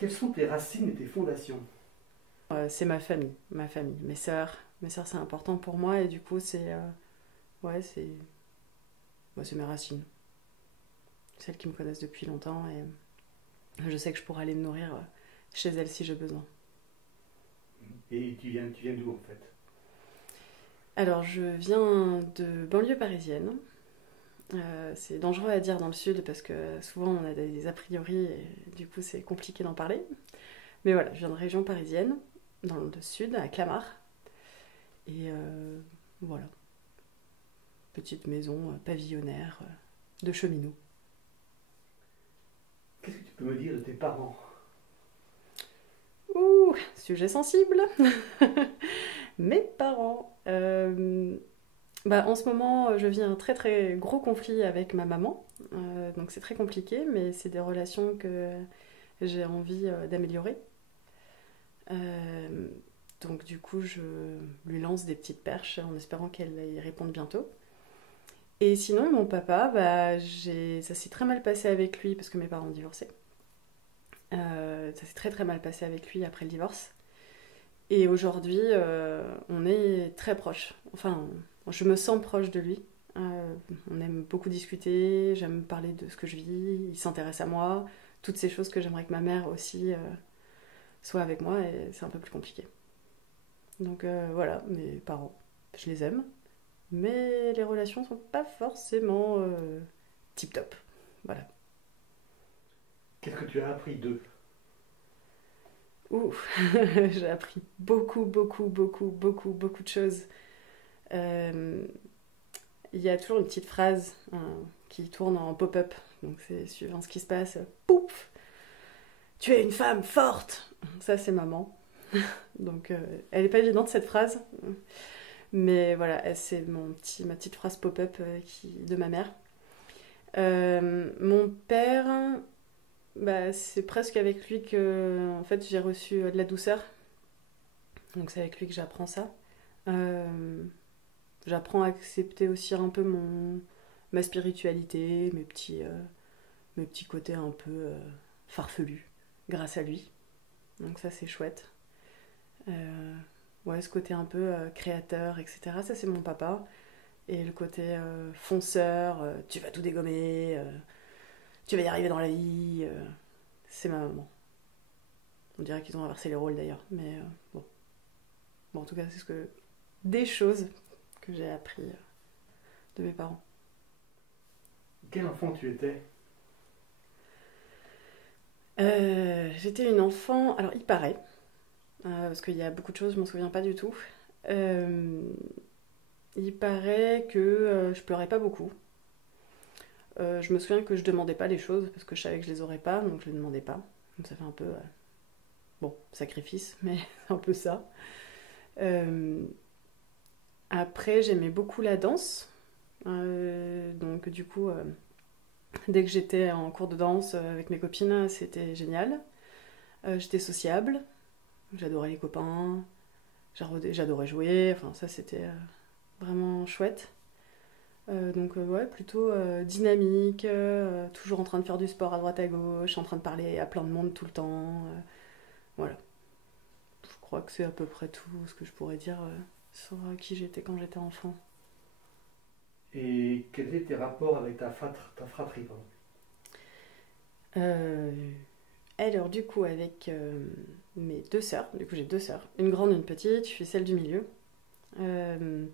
Quelles sont tes racines et tes fondations? C'est ma famille, mes sœurs. Mes sœurs, c'est important pour moi et du coup, ouais, c'est mes racines. Celles qui me connaissent depuis longtemps et je sais que je pourrais aller me nourrir chez elles si j'ai besoin. Et tu viens d'où en fait? Alors, je viens de banlieue parisienne. C'est dangereux à dire dans le sud parce que souvent on a des a priori et du coup c'est compliqué d'en parler. Mais voilà, je viens de région parisienne, dans le sud, à Clamart. Et voilà, petite maison pavillonnaire de cheminot. Qu'est-ce que tu peux me dire de tes parents? Ouh, sujet sensible. Mes parents. Bah, en ce moment, je vis un très très gros conflit avec ma maman. Donc c'est très compliqué, mais c'est des relations que j'ai envie d'améliorer. Euh, donc du coup, je lui lance des petites perches en espérant qu'elle y réponde bientôt. Et sinon, mon papa, bah, ça s'est très mal passé avec lui parce que mes parents ont divorcé. Ça s'est très très mal passé avec lui après le divorce. Et aujourd'hui, on est très proches. Enfin, je me sens proche de lui. On aime beaucoup discuter, j'aime parler de ce que je vis, il s'intéresse à moi. Toutes ces choses que j'aimerais que ma mère aussi soit avec moi, et c'est un peu plus compliqué. Donc voilà, mes parents, je les aime. Mais les relations sont pas forcément tip top. Voilà. Qu'est-ce que tu as appris d'eux? Ouh, j'ai appris beaucoup, beaucoup, beaucoup, beaucoup, beaucoup de choses. Euh, Il y a toujours une petite phrase qui tourne en pop-up. Donc c'est suivant ce qui se passe. Pouf! Tu es une femme forte! Ça, c'est maman. Donc elle est pas évidente cette phrase. Mais voilà, c'est ma petite phrase pop-up de ma mère. Mon père, bah, c'est presque avec lui que en fait, j'ai reçu de la douceur. Donc c'est avec lui que j'apprends ça. Euh, J'apprends à accepter aussi un peu ma spiritualité, mes petits côtés un peu farfelus grâce à lui. Donc ça c'est chouette. Euh, ouais, ce côté un peu créateur, etc. Ça c'est mon papa. Et le côté fonceur, tu vas tout dégommer, tu vas y arriver dans la vie, c'est ma maman. On dirait qu'ils ont inversé les rôles d'ailleurs. Mais bon. Bon, en tout cas, c'est des choses que j'ai appris de mes parents. Quel enfant tu étais? J'étais une enfant, alors il paraît, parce qu'il y a beaucoup de choses, je m'en souviens pas du tout. Euh, il paraît que je pleurais pas beaucoup. Je me souviens que je demandais pas les choses parce que je savais que je les aurais pas, donc je les demandais pas. Donc ça fait un peu, bon, sacrifice, mais c'est un peu ça. Euh, Après, j'aimais beaucoup la danse. Donc du coup, dès que j'étais en cours de danse avec mes copines, c'était génial. J'étais sociable, j'adorais les copains, j'adorais jouer, enfin ça c'était vraiment chouette. Donc ouais, plutôt dynamique, toujours en train de faire du sport à droite à gauche, en train de parler à plein de monde tout le temps. Voilà, je crois que c'est à peu près tout ce que je pourrais dire sur qui j'étais quand j'étais enfant. Et quels étaient tes rapports avec ta fratrie, pardon? Euh, alors du coup avec mes deux sœurs, du coup j'ai deux sœurs, une grande, une petite, je suis celle du milieu. Euh,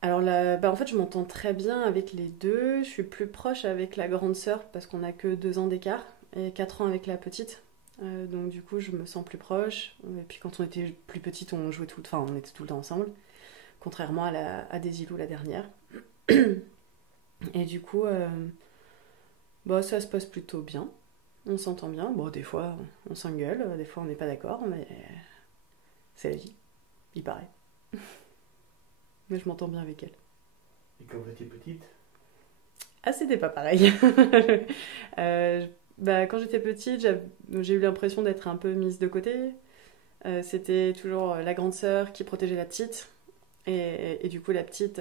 Alors là, bah en fait, je m'entends très bien avec les deux. Je suis plus proche avec la grande sœur parce qu'on a que 2 ans d'écart et 4 ans avec la petite. Donc du coup, je me sens plus proche. Et puis quand on était plus petite, on jouait enfin, on était tout le temps ensemble. Contrairement à Desilou la dernière. Et du coup, bah ça se passe plutôt bien. On s'entend bien. Bon, des fois, on s'engueule, des fois, on n'est pas d'accord, mais c'est la vie, il paraît. Mais je m'entends bien avec elle. Et quand vous étiez petite? Ah, c'était pas pareil. Euh, Bah, quand j'étais petite, j'ai eu l'impression d'être un peu mise de côté. C'était toujours la grande sœur qui protégeait la petite. Et du coup, la petite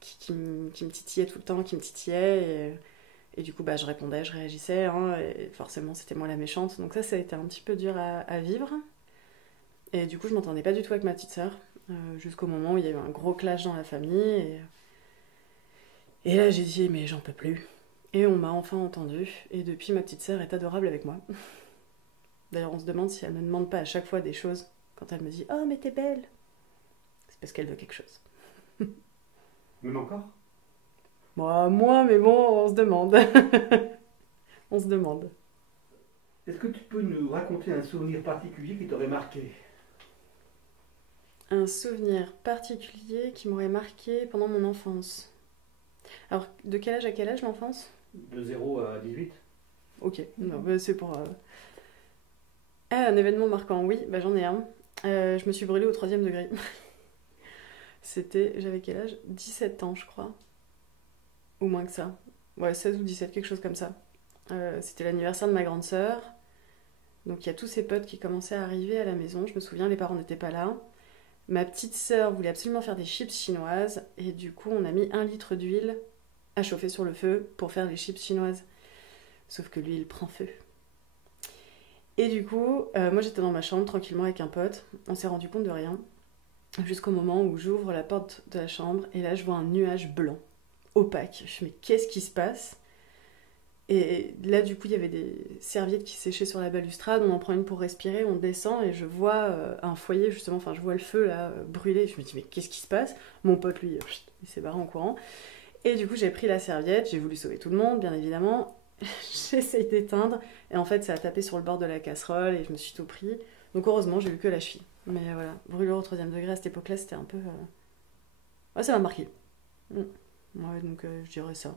qui me titillait tout le temps, qui me titillait. Et du coup, bah, je répondais, je réagissais, hein, et forcément, c'était moi la méchante. Donc ça a été un petit peu dur à vivre. Et du coup, je m'entendais pas du tout avec ma petite sœur, jusqu'au moment où il y a eu un gros clash dans la famille. Et là, j'ai dit, mais j'en peux plus. Et on m'a enfin entendu. Et depuis, ma petite sœur est adorable avec moi. D'ailleurs, on se demande si elle me demande pas à chaque fois des choses. Quand elle me dit, oh, mais t'es belle. C'est parce qu'elle veut quelque chose. Même encore? Moi, mais bon, on se demande. On se demande. Est-ce que tu peux nous raconter un souvenir particulier qui t'aurait marqué? Un souvenir particulier qui m'aurait marqué pendant mon enfance. Alors, de quel âge à quel âge l'enfance? De 0 à 18? Ok, non, bah, c'est pour... Ah, un événement marquant, oui, bah, j'en ai un. Je me suis brûlée au 3e degré. J'avais quel âge? 17 ans, je crois. Ou moins que ça. Ouais, 16 ou 17, quelque chose comme ça. C'était l'anniversaire de ma grande sœur. Donc il y a tous ses potes qui commençaient à arriver à la maison. Je me souviens, les parents n'étaient pas là. Ma petite sœur voulait absolument faire des chips chinoises. Et du coup, on a mis 1 litre d'huile à chauffer sur le feu pour faire les chips chinoises. Sauf que l'huile prend feu. Et du coup, moi j'étais dans ma chambre tranquillement avec un pote. On s'est rendu compte de rien. Jusqu'au moment où j'ouvre la porte de la chambre. Et là, je vois un nuage blanc, opaque. Je me dis, mais qu'est-ce qui se passe? Et là, du coup, il y avait des serviettes qui séchaient sur la balustrade. On en prend une pour respirer, on descend et je vois un foyer, justement. Enfin, je vois le feu là brûler. Je me dis, mais qu'est-ce qui se passe? Mon pote, lui, il s'est barré en courant. Et du coup, j'ai pris la serviette, j'ai voulu sauver tout le monde, bien évidemment. J'essaye d'éteindre. Et en fait, ça a tapé sur le bord de la casserole et je me suis tout pris. Donc, heureusement, j'ai eu que la cheville. Mais voilà, brûlure au 3e degré à cette époque-là, c'était un peu. Ouais, ça m'a marqué. Mm. Ouais, donc je dirais ça.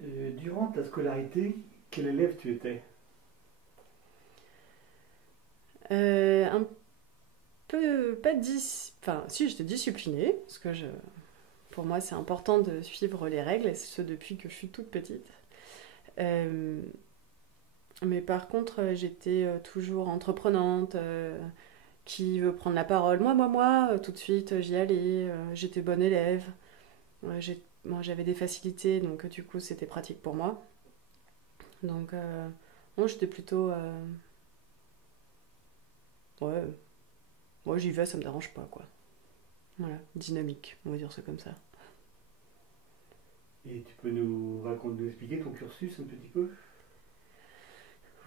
Durant ta scolarité, quel élève tu étais? Un peu. Pas dis. Enfin, si, j'étais disciplinée, parce que pour moi, c'est important de suivre les règles, et ce depuis que je suis toute petite. Euh, Mais par contre, j'étais toujours entreprenante, qui veut prendre la parole. Moi, tout de suite, j'y allais, j'étais bonne élève. Moi, j'avais des facilités, donc du coup, c'était pratique pour moi. Donc, moi, j'étais plutôt. Ouais, moi, j'y vais, ça me dérange pas, quoi. Voilà, dynamique, on va dire ça comme ça. Et tu peux nous expliquer ton cursus un petit peu?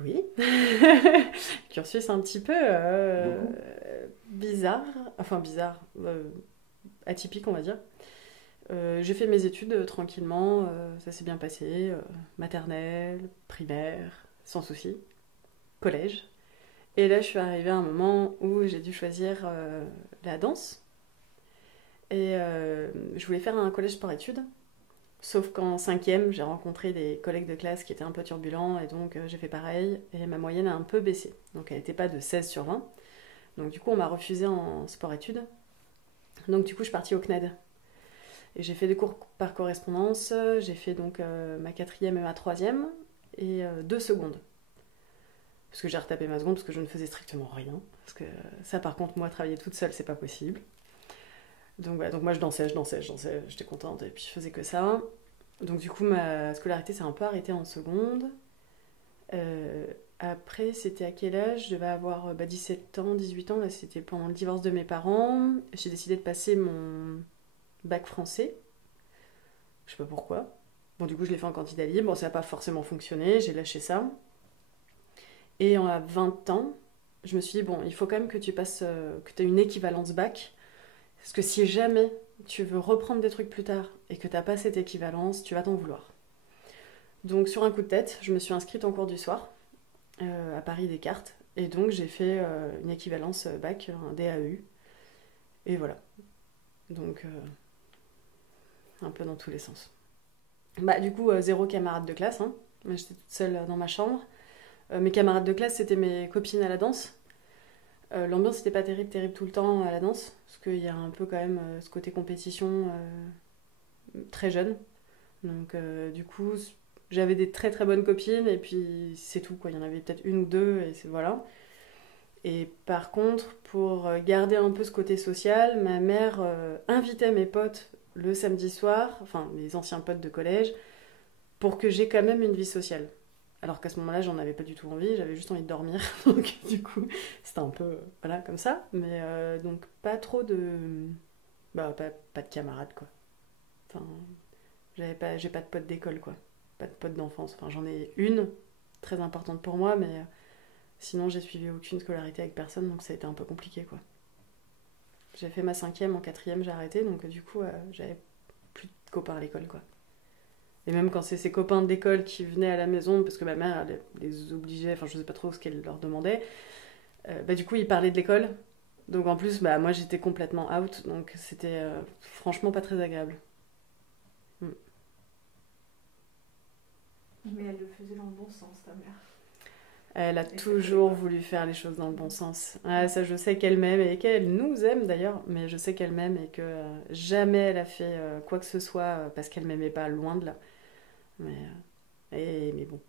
Oui. Cursus un petit peu Beaucoup? bizarre, enfin bizarre, atypique, on va dire. J'ai fait mes études tranquillement, ça s'est bien passé. Maternelle, primaire, sans souci. Collège. Et là, je suis arrivée à un moment où j'ai dû choisir la danse. Et je voulais faire un collège sport-études. Sauf qu'en 5e, j'ai rencontré des collègues de classe qui étaient un peu turbulents. Et donc, j'ai fait pareil. Et ma moyenne a un peu baissé. Donc, elle n'était pas de 16 sur 20. Donc, du coup, on m'a refusé en sport-études. Donc, du coup, je suis partie au CNED. Et j'ai fait des cours par correspondance. J'ai fait donc ma 4e et ma 3e. Et 2 secondes. Parce que j'ai retapé ma seconde parce que je ne faisais strictement rien. Parce que ça, par contre, moi, travailler toute seule, c'est pas possible. Donc, voilà, donc moi, je dansais, j'étais contente et puis je faisais que ça. Donc du coup, ma scolarité s'est un peu arrêtée en seconde. Euh, Après, c'était à quel âge? Je devais avoir 17 ans, 18 ans. Là, c'était pendant le divorce de mes parents. J'ai décidé de passer mon bac français. Je sais pas pourquoi. Bon, du coup, je l'ai fait en candidat libre. Bon, ça n'a pas forcément fonctionné. J'ai lâché ça. Et à 20 ans, je me suis dit, bon, il faut quand même que tu passes, que tu aies une équivalence bac. Parce que si jamais tu veux reprendre des trucs plus tard et que tu n'as pas cette équivalence, tu vas t'en vouloir. Donc, sur un coup de tête, je me suis inscrite en cours du soir à Paris Descartes. Et donc, j'ai fait une équivalence bac, un DAEU. Et voilà. Donc, un peu dans tous les sens. Bah, du coup, zéro camarade de classe. Hein. J'étais toute seule dans ma chambre. Mes camarades de classe, c'était mes copines à la danse. L'ambiance n'était pas terrible tout le temps à la danse. Parce qu'il y a un peu quand même ce côté compétition très jeune. Donc, du coup, j'avais des très très bonnes copines. Et puis, c'est tout, quoi. Il y en avait peut-être une ou deux. Et voilà. Et par contre, pour garder un peu ce côté social, ma mère invitait mes potes le samedi soir, enfin mes anciens potes de collège, pour que j'ai quand même une vie sociale. Alors qu'à ce moment-là, j'en avais pas du tout envie, j'avais juste envie de dormir. Donc du coup, c'était un peu, voilà, comme ça. Mais donc pas trop de... Bah, pas de camarades, quoi. Enfin, j'ai pas de potes d'école, quoi. Pas de potes d'enfance. Enfin, j'en ai une, très importante pour moi, mais sinon j'ai suivi aucune scolarité avec personne, donc ça a été un peu compliqué, quoi. J'ai fait ma cinquième, en quatrième j'ai arrêté, donc du coup j'avais plus de copains à l'école, quoi. Et même quand c'est ses copains d'école qui venaient à la maison, parce que ma mère elle les obligeait, enfin je sais pas trop ce qu'elle leur demandait, bah du coup ils parlaient de l'école. Donc en plus, bah moi j'étais complètement out, donc c'était franchement pas très agréable. Mm. Mais elle le faisait dans le bon sens, ta mère. Elle a Et ça toujours collait pas. voulu faire les choses dans le bon sens. Ah, ça, je sais qu'elle m'aime et qu'elle nous aime d'ailleurs, mais je sais qu'elle m'aime et que jamais elle a fait quoi que ce soit parce qu'elle m'aimait pas, loin de là. Mais, mais bon,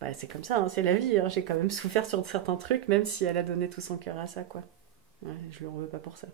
bah, c'est comme ça, hein, c'est la vie. Hein. J'ai quand même souffert sur certains trucs, même si elle a donné tout son cœur à ça, quoi. Ouais, je lui en veux pas pour ça.